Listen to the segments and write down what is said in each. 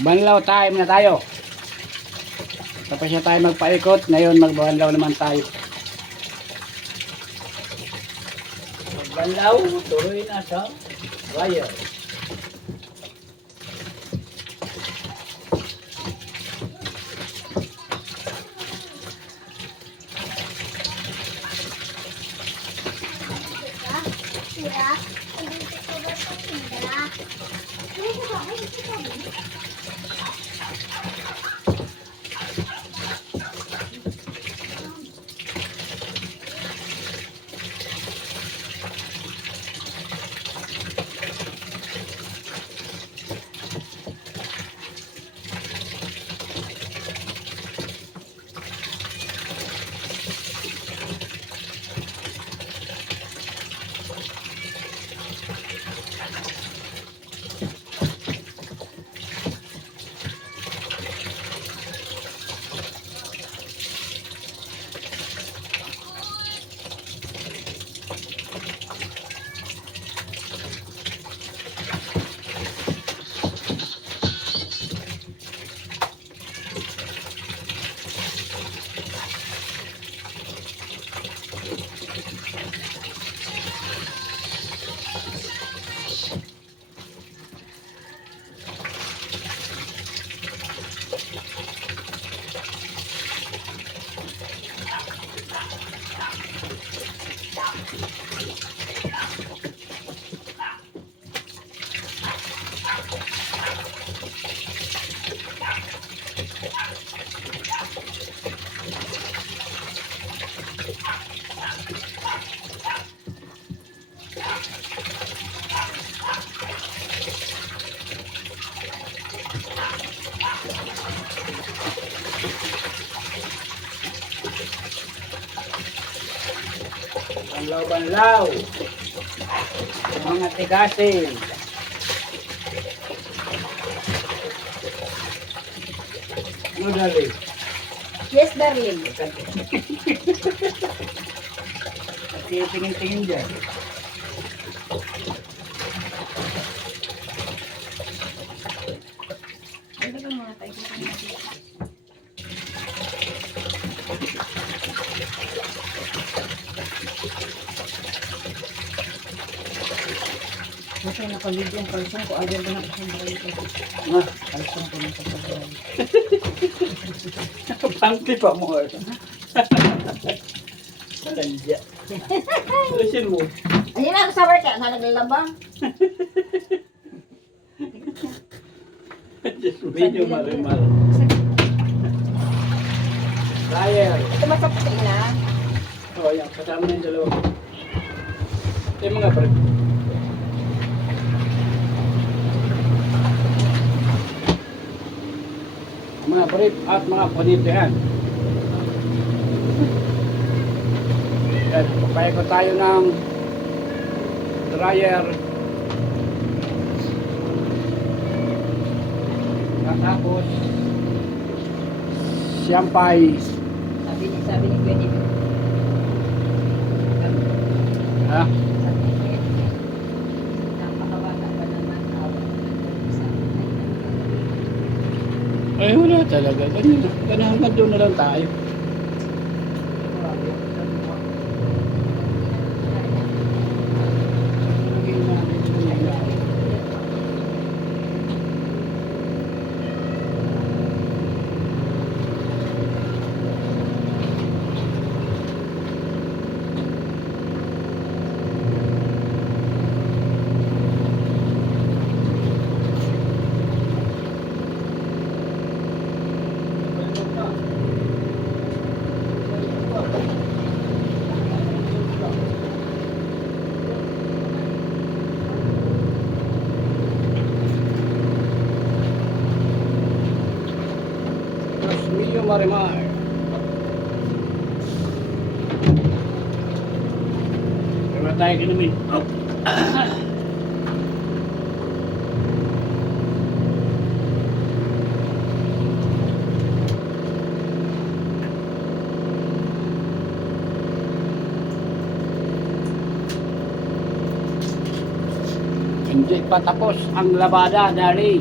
Banlaw time na tayo. Tapos na tayo magpaikot. Ngayon magbanlaw naman tayo. Magbanlaw, tuloy na sa wire. Banlaw. Mga tigasin. Ano dali? Yes, darling. Tingin-tingin dyan. Ano ba mga tayo? Kasi nakabidyo ang kalsong ko. Ayaw ba na kasang bahay ko? Ah, Kalsong ko na kasang bahay. panty pa mo. Talanja. Alisin mo. Ayun na, sa work ka. Nalaglalabang. Just video marimal. Flyer. Ito masaputi na. Oh, yan. Kasama na yung dalawa. Ito yung mga break. Mga brief at mga panitihan. At papaikot tayo ng dryer. Tapos siyampay. Sabi ni Kuya David. Ha? Sabi ni Kuya David. Napakabata pa naman. Ay wala talaga. Ganyan na. Ganyan doon na lang tayo. Rosmillo Marimar. Kaya tayo kinamin. Oh. Hindi pa tapos ang labada, Dari.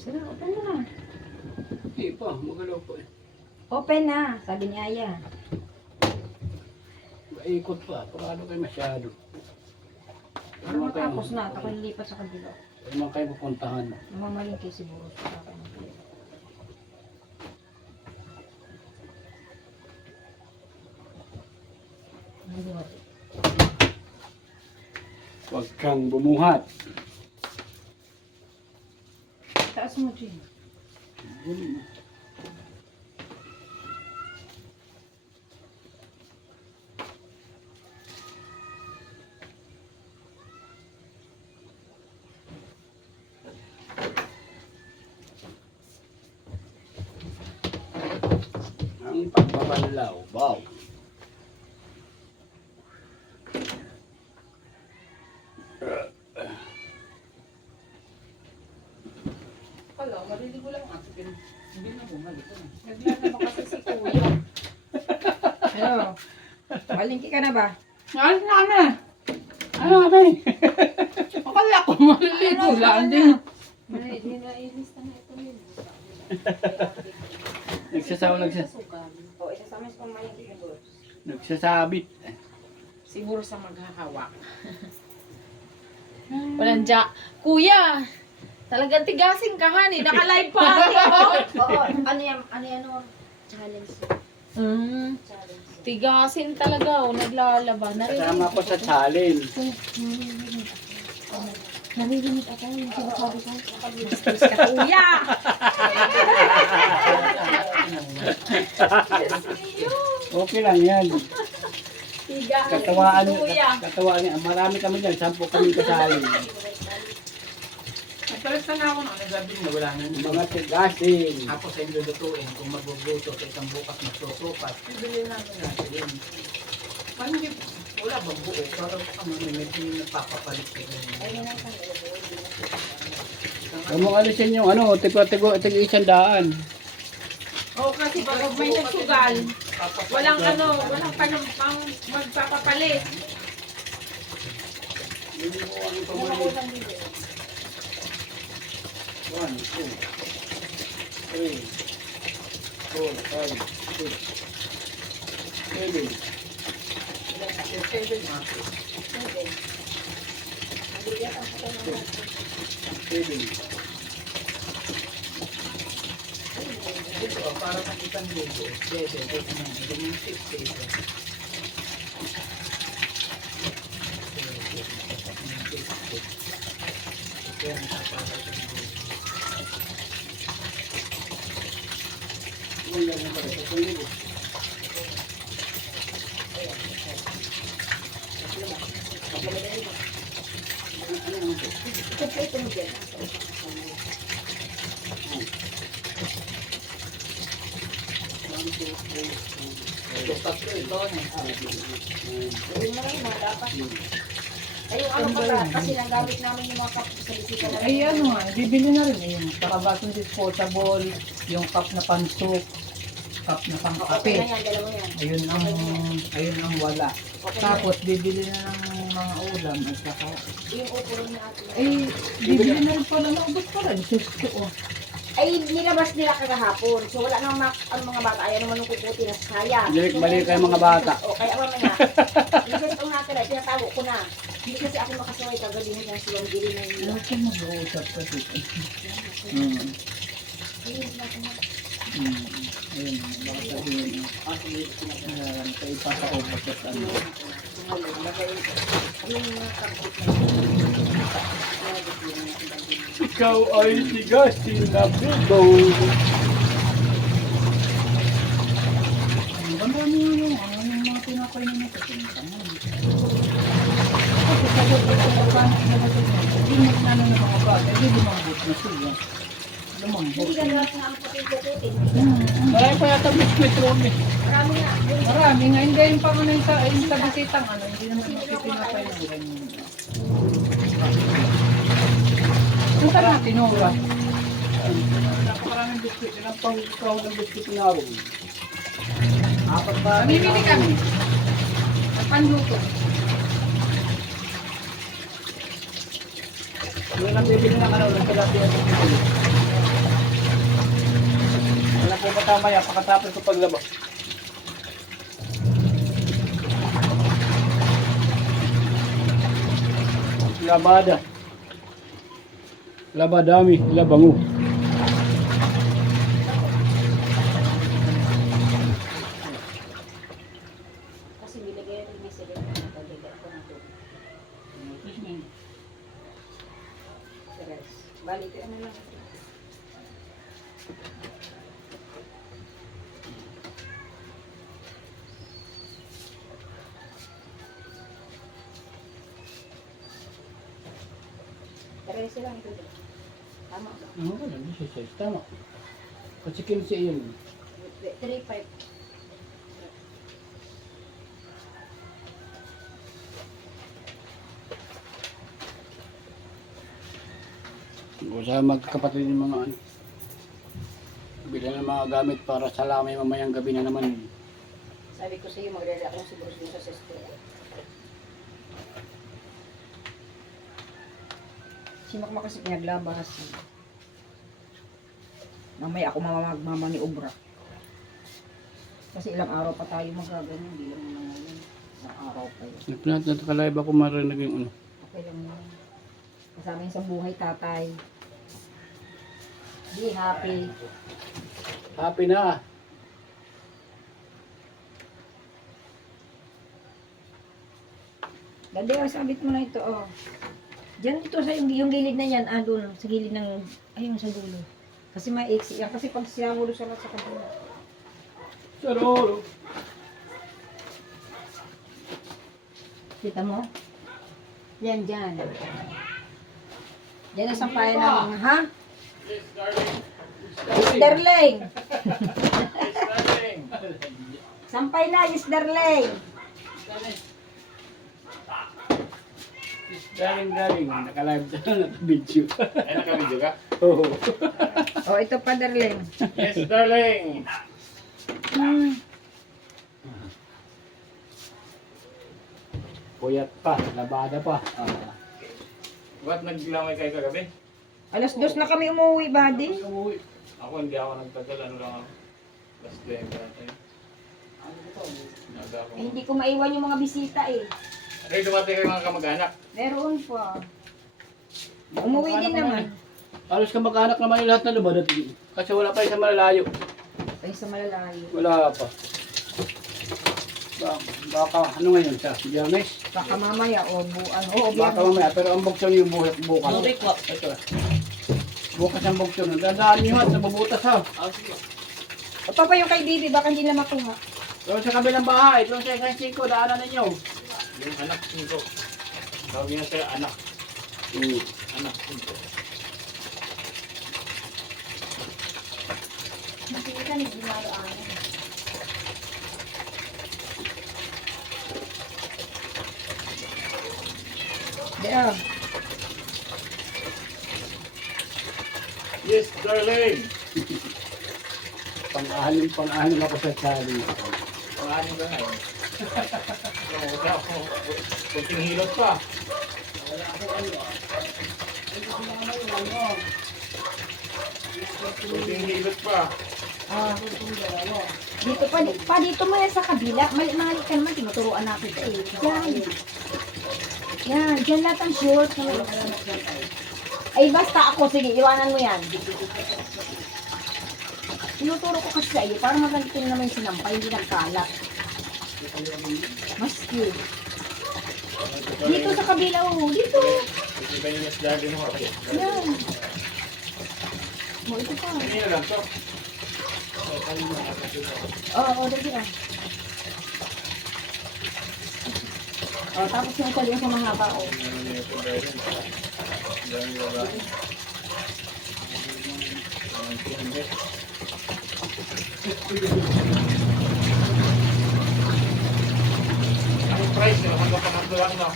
Sige, open mo na. Hindi pa, magalaw pa eh. Open na, sabi ni Aya. Ikot pa, parado kayo masyado. Ano matapos na, ako lilipat sa kabila. Ay man kayo pupuntahan. Mamalingki siguro sa akin. Huwag kang bumuhat. Taas mo, Jim. Ang pagbabanlaw. Wow. Wala, maliligo lang ako. Hindi na bumalik. Naglalaba kasi si Kuya. Ano? Malingki ka na ba? Ano na? Ano na? Akala ko maliligo lang din. Hindi na ilista na ito yun. O, isasamis kong malingki ka doon. Nagsasabit. Siguro sa maghahawak. Walang ja. Kuya, talagang tigasin ka, honey. Naka-live pa ako. Oo, ano yan, challenge. Challenge. Tigasin talaga, oh. Naglalaba. Kasama ko sa challenge. Naririnig ako yung sinasabi ko. Bastos ka, kuya. Okay lang yan. Tigasin, Katawaan kuya. katawaan niya. Marami kami dyan. 10 kami kasali. Nagpalit na ako nung nagsabi na wala na. Mga tigasin. Tapos ay lulutuin kung magbubluto sa isang bukas magsusupat. Bibili namin natin yun. Paano yung wala bang buo? Para kami medyo nagpapapalit ka rin. Huwag mong alisin yung ano, tigo 100. Oo, kasi pag may nagsugal, walang pang magpapapalit. Hindi mo ang pamalit. 1, 2, 3, 4, 5, 6, 7. Ito, para makita nyo ito. Yung 6. Ay, yung ano pala, kasi nagamit namin yung mga cup sa bisita na. Ay ano nga, bibili na rin yung parabasong disposable, yung cup na pansuk, cup na Okay pangkape. na yan, dalawa yan. Ayun ang wala. Okay na. Tapos bibili na ng mga ulam at saka Yung upo rin na atin. ay bibili na rin pala ng ubos pala, susto oh. Ay, nilabas nila kagahapon. So, wala nang mga bata. Ayaw naman nung kukuti na sayang. Balik kayo mga bata. O, kaya mamaya. Yung itong natin ay tinatago ko na. Hindi kasi ako makasaway kagaling ng silang gili na yun. Ano kung mag-uusap ka dito? Ayun, baka sabihin kay ipapa-ubos at ano. Ikaw ay tigasin na bigo. Ang ganda niyo yung mga tinapay na nakasinta mo. Kasi sabi ko sa pagkano nilagay mo, hindi mo na ng mga bata, hindi lumambot na sila. Lumambot. Hindi ka nila sa ang puting kukutin. Marami pa yata biskwit roon eh. Marami nga. Marami nga, hindi yung pang ano yung sa bisitang ano, hindi naman nagtitinapay ng ganyan. Yung sa natin, Nora. Napakaraming biskwit. Ilang pang ikaw ng biskwit na roon. Apat ba? Mamimili kami. At panluto. Yung nabibili ng ano, ng tilapia. Ako matamaya, pakatapos ko paglaba. Labada. Labadami, labango. Kasi nilagay rin may sila na nagdagdag ko na to. Tres. Balik, ano lang. Tres lang ito. Tama ba? Ano ba? Hindi siya size. Tama. Kasi 15 yun. 3-5. O sa magkapatid yung mga ano. Bilan ng mga gamit para sa lamay mamayang gabi na naman. Sabi ko sa iyo, magre-react lang siguro dito sa sister. Sino ko makasip naglabas? Mamaya ako magmama ni Obra. Kasi ilang araw pa tayo magaganyan, hindi lang naman ngayon. Ilang araw pa yun. Nagpinat ako marinig yung ano. Okay lang yun. Kasama yun sa buhay, tatay. Be happy. Happy na. Dali, sabit mo na ito, oh. Diyan ito sa yung gilid na yan, doon, sa gilid ng, ayun sa dulo. Kasi maiksi yan, kasi pag siyamulo siya sa kabila. Sarolo. Kita mo? Yan, dyan. Diyan ang sampayan ng, ha? Yes, darling. Darling! Yes, darling. Sampay na, yes, darling! Yes, darling. Naka-live na naka-video. Ay, naka-video ka? Oo. Oh, ito pa, darling. Yes, darling! Puyat pa, labada pa. Ba't naglamay kayo kagabi? Alas 2 na kami umuwi, buddy. Umuwi. Ako hindi ako nagtagal, ano lang ako. Last day natin. Naga ako. Eh, hindi ko maiwan yung mga bisita eh. Ano yung dumating kayo mga kamag-anak? Meron pa. Umuwi din naman. Alos ka mag-anak naman yung lahat na lumad. Kasi wala pa isang malalayo. Ay, sa malalayo. Wala pa. Baka, ano ngayon siya? Biyernes? Baka mamaya, o buwan. Oo, Baka biyan. mamaya, pero ang buksan yung bukas. Ito. Bukas ang buksan. Dadaan nyo at nabubutas ha. O, papa yung kay Bibi, baka hindi na makuha. Doon sa kabilang bahay, doon sa isang 5, daanan ninyo. Yung anak ko. Tawag niya siya anak. Anak ko. Nakikita ni Gimaro Ana. There. Yes, darling! Pang-anim ako sa challenge. Panganin ba ngayon? Wala ako. Kunting hilot pa. Kunting hilot pa. Ah. Dito mo yan sa kabila. Mali ka naman, tinuturuan natin ito eh. Yan. Yan, dyan lahat ang short. Ay, basta ako. Sige, iwanan mo yan. Tinuturo ko kasi sa iyo, para maganito naman yung sinampay, hindi nagkalat. Maski. Dito sa kabila, oh. Dito. Kasi ba yung yes, darling mo? Okay. Yan. Mo, ito pa. Ano lang to? Oo, dali ah. Oh, tapos yung ito yung sa mahaba, oh. Anong price nyo? Hanggang pangatlo lang, no?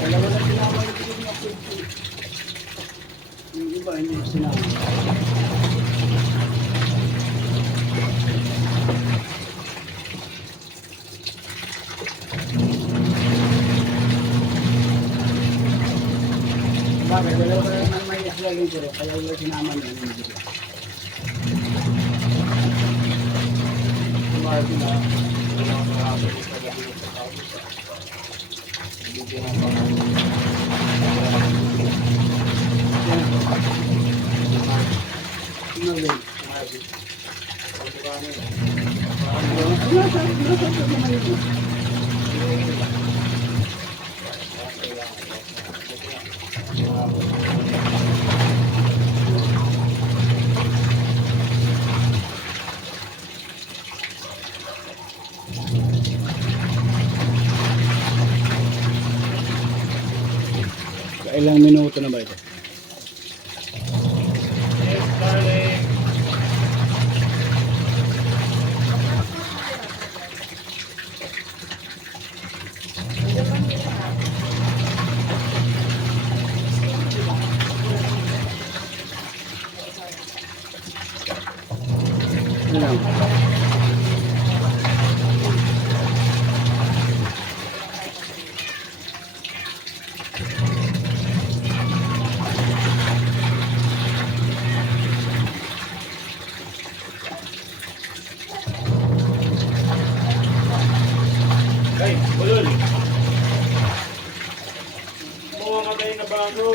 Dalawa na sinama yung bilog na 50. Yung iba, hindi na sinama. sabihin ko rin, kaya yung sinama niya, hindi bigla. Marvin na mga kahapon sa gabi sa tao sa bigyan ng mga Ano rin? Marvin. Ilang minuto na ba ito? Yes, darling. Ano lang? Ay, bulol. Mamamatay na bago.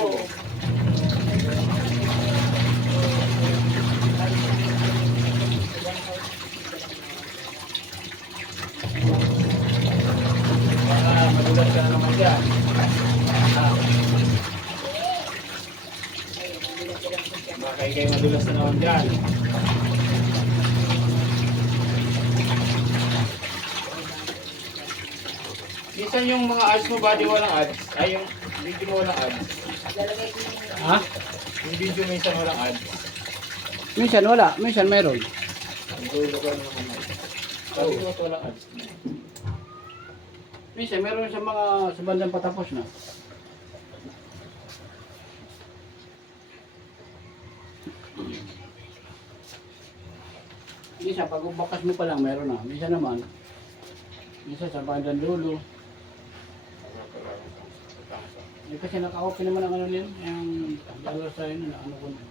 Baka madulas ka na naman dyan. Baka ikay madulas na naman dyan. Minsan yung mga ads mo ba di walang ads? Ay yung video mo walang ads. Ha? Yung video minsan walang ads. Minsan wala, minsan meron. Ang gulo ka na naman. Sabi mo ito walang ads. Minsan meron sa mga sa bandang patapos na. Minsan pag bakas mo pa lang meron na. Minsan naman, minsan sa bandang dulo. Eh, kasi naka-open naman ang ano nila, yung dollar sign na ano ko na.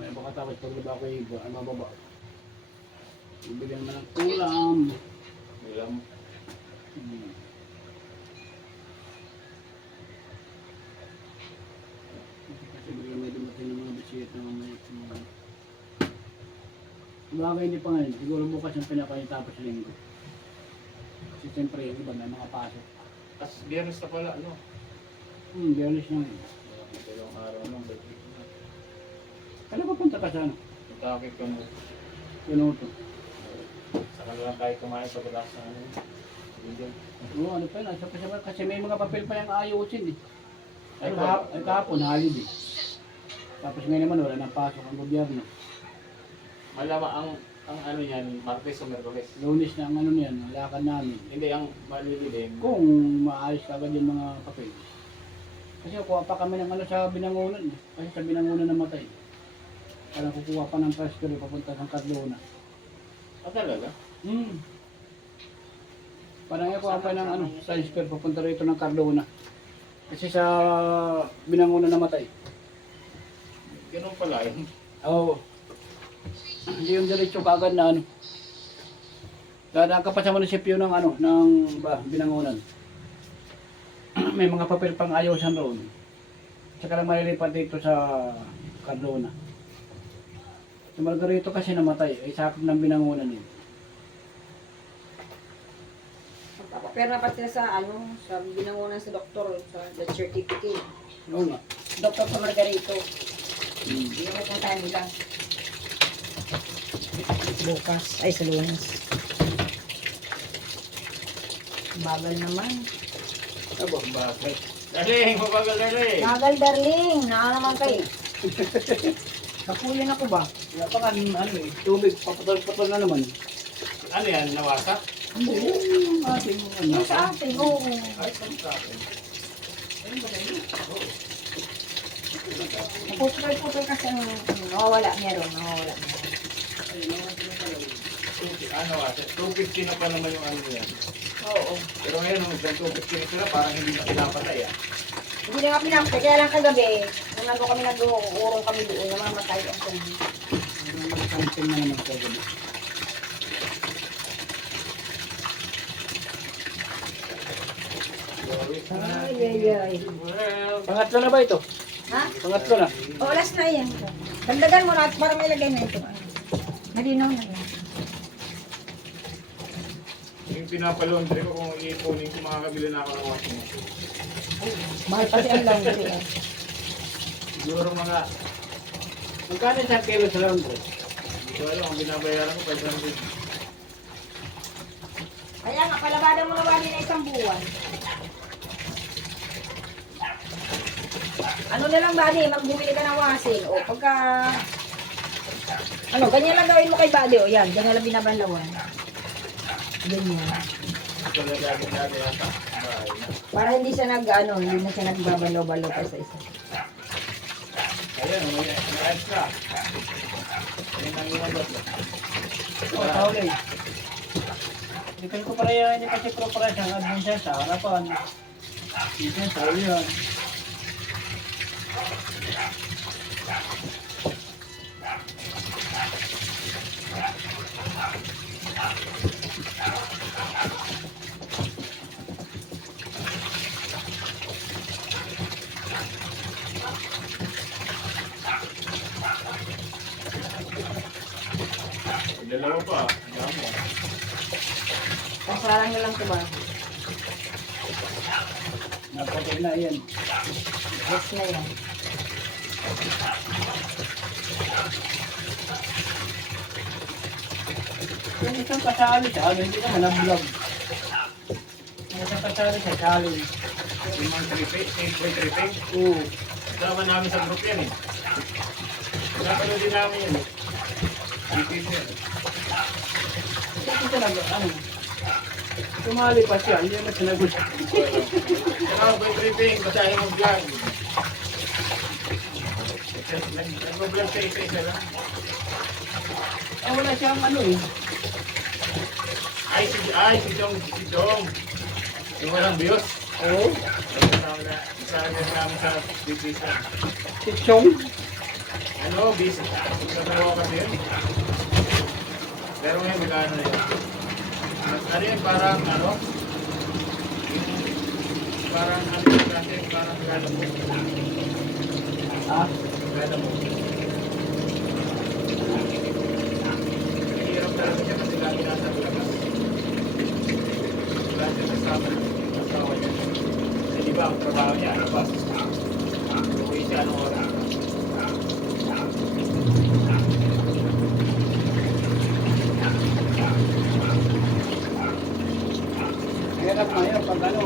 May baka tapos paglaba ko yung mababa. Ibigyan naman ng ulam. Ulam. Kasi bigla may dumating ng mga bisita ng mga bagay hindi pa ngayon. Siguro bukas yung pinapahitapos linggo. Kasi siyempre yung iba may mga pasok. Tapos biyernes na pala, no? Biyernes na ngayon. Dalawang araw lang. Kailan papunta ka sa ano? Magkakit ka mo. Pinuto. Saka na lang tayo kumain sa batas ng ano. Video. Oo, ano pa yun. Kasi may mga papel pa yung ayusin eh. Ay, Ano ba? kahapon, holiday. Tapos ngayon naman wala nang pasok ang gobyerno. Malama ang ano yan, Martes o Merkules. Lunes na ang ano niyan, ang lakad namin. Hindi, ang malilim. Kung maayos ka agad yung mga papel. Kasi kuha pa kami ng ano sa Binangonan. Kasi sa Binangonan namatay. Parang kukuha pa ng transfer papunta sa Cardona. Ah, talaga? Parang kuha pa ng ano, transfer papunta rito ng Cardona. Kasi sa Binangonan namatay. Ganun pala yun. Oo. Hindi yung diretso kagad na ano. Dadaan ka pa sa munisipyo ng ano, ng Binangonan. May mga papel pang ayusan roon. Saka lang malilipat dito sa Cardona. Si Margarito kasi namatay, ay sakop ng Binangonan yun. Pero dapat sila sa ano, sa binangunan sa doktor, sa death certificate. Oo nga. Doktor sa Margarito. Hindi mo puntahan nila. Bukas. Ay, sa Lunes. Bagal naman. Aba, bakit? Darling, mabagal darling. Bagal, darling. Naka naman kayo. Nakuyan ako ba? Kaya pa kan, ano eh, tubig, papatol-patol na naman. Ano yan, nawasak? Hindi. Yung ating ano. Yung sa atin, oo. Kahit kami sa akin. Ayun ba kayo? Oo. Putol-putol kasi ang nawawala meron. Ano kasi, 250 na pa naman yung ano yan. Oo. Pero ngayon, nung 250 na sila, parang hindi na pinapatay ah. Hindi na nga pinampay. Kaya lang kagabi, nung nandun kami nag-uurong kami doon, namamatay ang tubig. Camping na naman sa gabi. Ay. Well, Pangatlo na ba ito? Ha? Pangatlo na. O, last na yan. Dagdagan mo na at para may lagay na ito. Malinaw na yan. yung pinapalaundry ko kung iipunin ko, makakabili na ako ng washing machine. Mahal kasi ang laundry. Siguro mga, Magkano isang kilo sa laundry? hindi ko alam, ang binabayaran ko 500. Kaya nga, palabada mo na ba na isang buwan? Ano na lang, Buddy, magbumili ka ng washing. O, pagka... Ano, ganyan lang gawin mo kay Buddy. O, yan, ganyan lang binabanlawan. Ganyan. Ito na lagi yata. Para hindi siya hindi na siya nagbabalaw-balaw pa sa isa. Ayan, may extra. Ayan ang iwan Oo, tawag eh. Hindi kasi ko pala yan, hindi kasi ko pala siyang admin siya sa harapan. Hindi siya sa yan. Dalawa pa, dami. Pasarang na lang ito ba? Napatay na yan. Yes na yan. Yung isang kasali sa ano, hindi naman nag-vlog. Yung isang kasali sa challenge. Yung mga tripping, tripping. Oo. Kasama namin sa group yan eh. Napanood din namin yun eh. Bitin yan. Kasi siya ano, tumali pa siya, hindi naman sinagot. Saka boy tripping, basahin mo vlog. Nag-vlog sa isa lang. Eh wala siyang ano eh. Si Dong. Yung walang views. Oo. Isa namin sa BTS. Si Chong. Ano, busy. Nagtatrabaho kasi yun. Pero ngayon, magkano na yun? Ano yun, parang ano? Parang ano yun kasi, parang gala mo. Ah, Gala mo. Nahihirap talaga siya kasi lagi nasa labas. Lagi kasama ng asawa niya. Eh, di ba, ang trabaho niya, labas. Uwi siya anong oras. hirap na yun pag ano.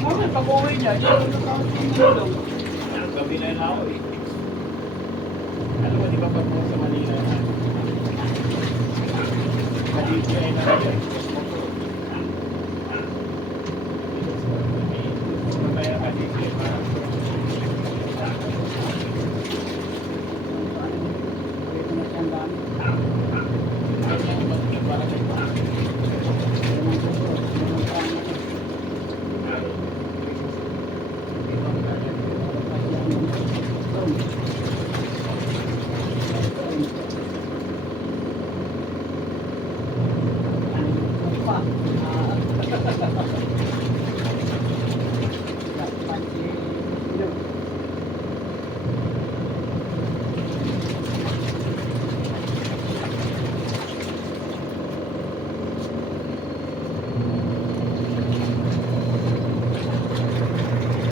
Ano, pag-uwi niya, yun yung nakakatulong. Gabi na yun ako eh. Alam mo, di ba pag sa Manila na? Maliti ay na rin. Kaya kasi parang Ito na siyang dami. ganyan parang Ito